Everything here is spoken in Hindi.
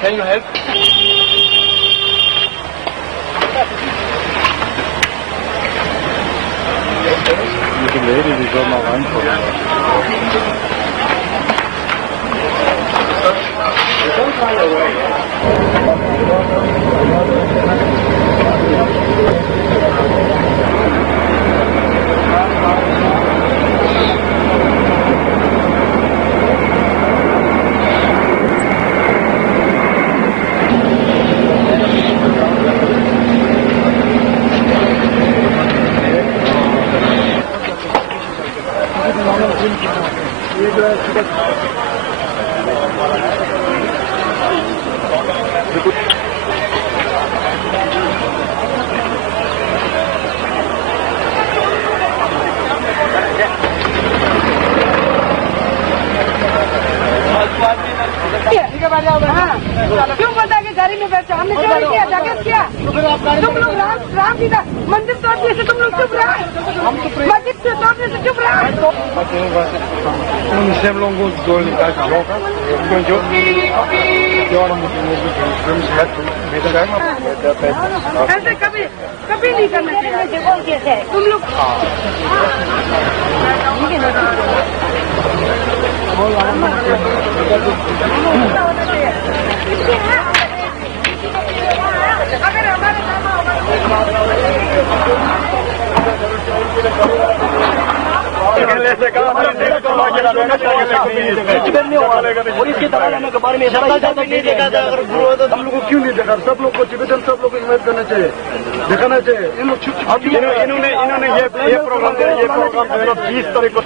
Can you help? Die Lady, die soll mal reinkommen. Don't find a way. क्यों बता के गाड़ी में बैठा? हमने चोरी किया, जाके किया। तुम लोग राम जी का मंदिर तोड़ने से तुम लोग चुप रहे, मस्जिद से तोड़ने से चुप रहे। ऐसे कभी नहीं करना चाहिए तुम लोग। अगर हमारे और इसके दलाल के बारे में नहीं देखा था। अगर गुरु है तो हम लोग को क्यों नहीं देखा? सब लोग को चिकित्सा सब लोग को इन्वाइट करना चाहिए, दिखाना चाहिए। इन लोग इन्होंने ये प्रोग्राम 20 तारीख को